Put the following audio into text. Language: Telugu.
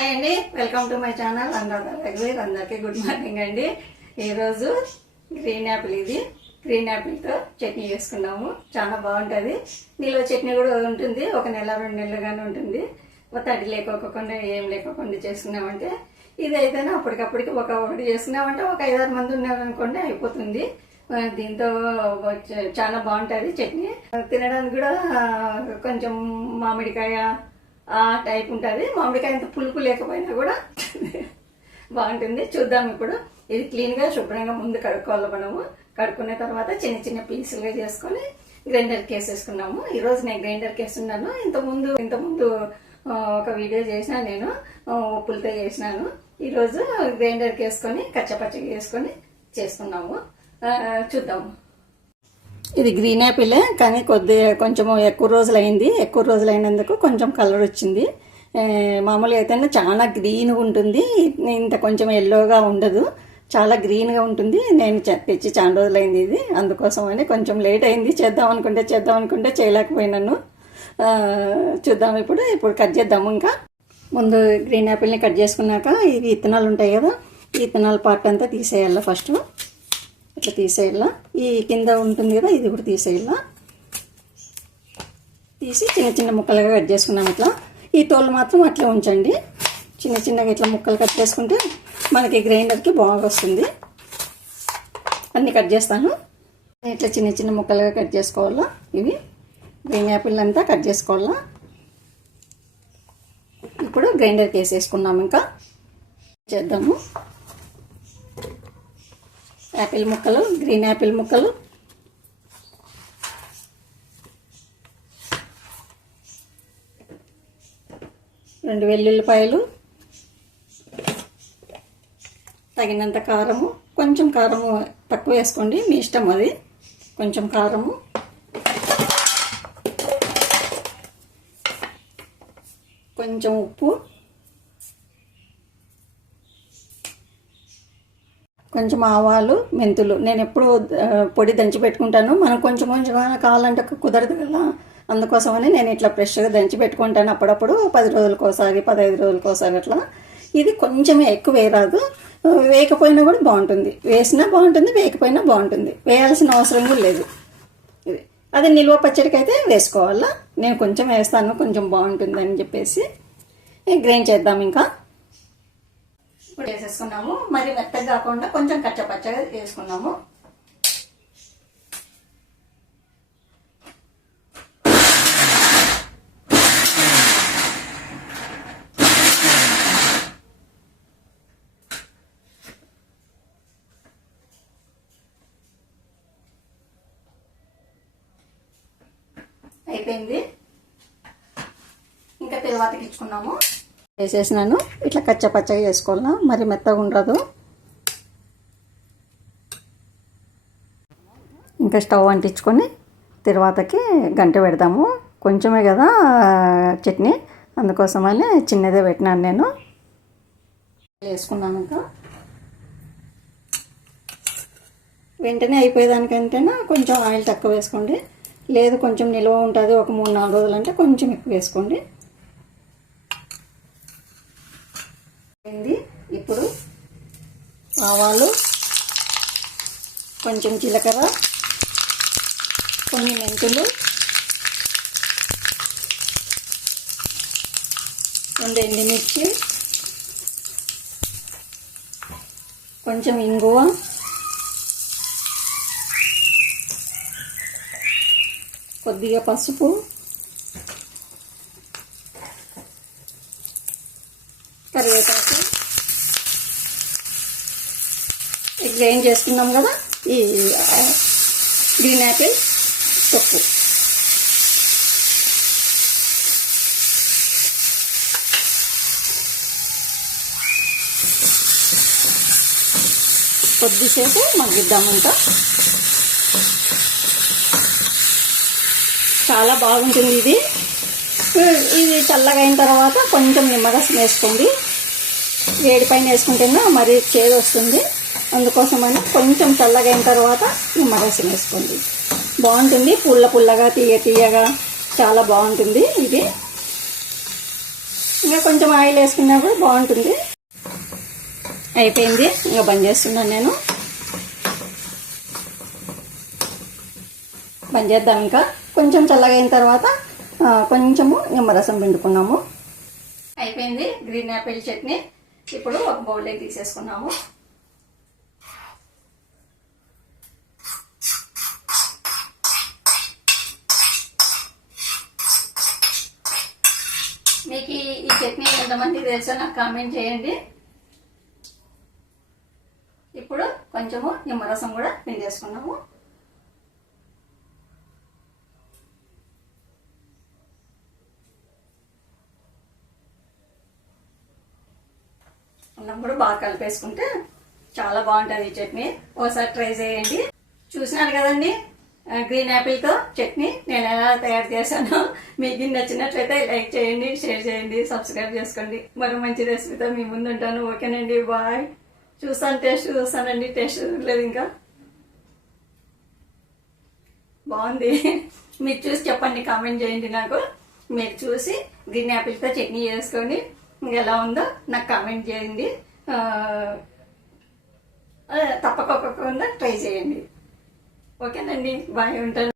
హాయ్ అండి, welcome to my channel Anuradha రఘువీర్. అందరికీ గుడ్ మార్నింగ్ అండి. ఈరోజు గ్రీన్ యాపిల్, ఇది గ్రీన్ యాపిల్తో చట్నీ చేసుకున్నాము. చాలా బాగుంటుంది. నిల్వ చట్నీ కూడా ఉంటుంది, ఒక నెల 2 నెలలుగానే ఉంటుంది. తడి లేకోకుండా ఏం లేకోకుండా చేసుకున్నామంటే, ఇది అయితేనే అప్పటికప్పటికి ఒకటి చేసుకున్నామంటే ఒక 5-6 మంది ఉన్నారనుకోండి అయిపోతుంది. దీంతో చాలా బాగుంటుంది చట్నీ. తినడానికి కూడా కొంచెం మామిడికాయ ఆ టైప్ ఉంటుంది. మామిడికాయ అంత పులుపు లేకపోయినా కూడా బాగుంటుంది. చూద్దాం ఇప్పుడు. ఇది క్లీన్గా శుభ్రంగా ముందు కడుక్కోవాలి. మనము కడుక్కున్న తర్వాత చిన్న చిన్న పీసులుగా చేసుకొని గ్రైండర్కి వేసేసుకున్నాము. ఈరోజు నేను గ్రైండర్కి వేస్తున్నాను. ఇంతకుముందు ఒక వీడియో చేసిన, నేను ఉప్పులతో చేసినాను. ఈరోజు గ్రైండర్కి వేసుకొని కచ్చపచ్చగా వేసుకొని చేసుకున్నాము. చూద్దాము. ఇది గ్రీన్ యాపిల్, కానీ కొంచెం ఎక్కువ రోజులు అయింది. ఎక్కువ రోజులు అయినందుకు కొంచెం కలర్ వచ్చింది. మామూలుగా అయితే చాలా గ్రీన్గా ఉంటుంది, ఇంత కొంచెం ఎల్లోగా ఉండదు, చాలా గ్రీన్గా ఉంటుంది. నేను తెచ్చి చాలా రోజులు అయింది ఇది, అందుకోసమని కొంచెం లేట్ అయింది. చేద్దాం అనుకుంటే చేయలేకపోయినాను. చూద్దాం ఇప్పుడు కట్ చేద్దాము. ఇంకా ముందు గ్రీన్ యాపిల్ని కట్ చేసుకున్నాక ఇవి విత్తనాలు ఉంటాయి కదా, ఈ విత్తనాల పార్ట్ అంతా తీసేయాలి. ఫస్ట్ ఇట్లా తీసేయాల. ఈ కింద ఉంటుంది కదా, ఇది కూడా తీసేయాల. తీసి చిన్న చిన్న ముక్కలుగా కట్ చేసుకున్నాం. ఇట్లా ఈ తోలు మాత్రం అట్లా ఉంచండి. చిన్న చిన్నగా ఇట్లా ముక్కలు కట్ చేసుకుంటే మనకి గ్రైండర్కి బాగా వస్తుంది. అన్నీ కట్ చేస్తాను. ఇట్లా చిన్న చిన్న ముక్కలుగా కట్ చేసుకోవాలా. ఇవి గ్రీన్ యాపిల్ అంతా కట్ చేసుకోవాలా. ఇప్పుడు గ్రైండర్కి వేసేసుకున్నాం. ఇంకా చేద్దాము. యాపిల్ ముక్కలు, గ్రీన్ యాపిల్ ముక్కలు, రెండు వెల్లుల్లిపాయలు, తగినంత కారము, కొంచెం కారము తక్కువ వేసుకోండి, మీ ఇష్టం అది. కొంచెం కారము, కొంచెం ఉప్పు, కొంచెం ఆవాలు, మెంతులు. నేను ఎప్పుడు పొడి దంచి పెట్టుకుంటాను. మనం కొంచెం కావాలంటే కుదరదు కదా, అందుకోసమని నేను ఇట్లా ఫ్రెష్గా దంచి పెట్టుకుంటాను. అప్పుడప్పుడు 10 రోజులకోసారి, 15 రోజులకోసారి అట్లా. ఇది కొంచెమే ఎక్కువ వేయరాదు. వేయకపోయినా కూడా బాగుంటుంది, వేసినా బాగుంటుంది, వేయకపోయినా బాగుంటుంది. వేయాల్సిన అవసరం కూడా లేదు. ఇది అది నిల్వ పచ్చడికి అయితే వేసుకోవాలా. నేను కొంచెం వేస్తాను, కొంచెం బాగుంటుంది అని చెప్పేసి. గ్రైండ్ చేద్దాం. ఇంకా ఇప్పుడు వేసేసుకున్నాము. మరి మెత్తగా కాకుండా కొంచెం కచ్చపచ్చగా వేసుకున్నాము. అయిపోయింది. ఇంకా తిరువాతకి ఇచ్చుకున్నాము. వేసేసినాను. ఇట్లా కచ్చపచ్చగా వేసుకోవాలా, మరి మెత్తగా ఉండదు. ఇంకా స్టవ్ అంటించుకొని తిరువాతకి గంట పెడదాము. కొంచెమే కదా చట్నీ, అందుకోసమని చిన్నదే పెట్టినాను నేను. వేసుకున్నాను. ఇంకా వెంటనే అయిపోయేదానికంటేనా కొంచెం ఆయిల్ తక్కువ వేసుకోండి. లేదు కొంచెం నిల్వ ఉంటుంది, ఒక 3-4 రోజులు అంటే కొంచెం ఎక్కువ వేసుకోండి. ఇప్పుడు ఆవాలు, కొంచెం జీలకర్ర, కొన్ని మెంతులు, 2 ఎండుమిర్చి, కొంచెం ఇంగువ, కొద్దిగా పసుపు, కరివేపాకు, గ్రైండ్ చేసుకున్నాం కదా ఈ గ్రీన్ యాపిల్ తొక్కు. కొద్దిసేపు మగ్గిద్దామంతా. చాలా బాగుంటుంది ఇది. ఇది చల్లగా అయిన తర్వాత కొంచెం నిమ్మరసం వేసుకోండి. వేడి పైన వేసుకుంటేనే మరి చేదు వస్తుంది, అందుకోసమని కొంచెం చల్లగా అయిన తర్వాత నిమ్మరసం వేసుకోండి. బాగుంటుంది, పుల్లగా తీయగా చాలా బాగుంటుంది ఇది. ఇంకా కొంచెం ఆయిల్ వేసుకున్నా కూడా బాగుంటుంది. అయిపోయింది, ఇంకా బంద్ చేస్తున్నాను నేను. బంద్ చేద్దాం. ఇంకా కొంచెం చల్లగా అయిన తర్వాత కొంచెము నిమ్మరసం పిండుకున్నాము. అయిపోయింది గ్రీన్ యాపిల్ చట్నీ. ఇప్పుడు ఒక బౌల్లోకి తీసేసుకున్నాము. మీకు ఈ చట్నీ ఎంతమందికి తెలుసో నాకు కామెంట్ చేయండి. ఇప్పుడు కొంచెము నిమ్మరసం కూడా పిండేసుకున్నాము. అన్నం కూడా బాగా కలిపేసుకుంటే చాలా బాగుంటుంది ఈ చట్నీ. ఒకసారి ట్రై చేయండి. చూసినారు కదండి గ్రీన్ యాపిల్తో చట్నీ నేను ఎలా తయారు చేశానో. మీకు నచ్చినట్లయితే లైక్ చేయండి, షేర్ చేయండి, సబ్స్క్రైబ్ చేసుకోండి. మరో మంచి రెసిపీతో మీ ముందు ఉంటాను. ఓకేనండి, బాయ్. టేస్ట్ చూస్తానండి. టేస్ట్ లేదు ఇంకా బాగుంది. మీరు చూసి చెప్పండి, కామెంట్ చేయండి నాకు. మీరు చూసి గ్రీన్ యాపిల్తో చట్నీ చేసుకొని ఎలా ఉందో నాకు కామెంట్ చేయండి. తప్పకుండా ట్రై చేయండి. ఓకేనండి, బాయ్, ఉంటాను.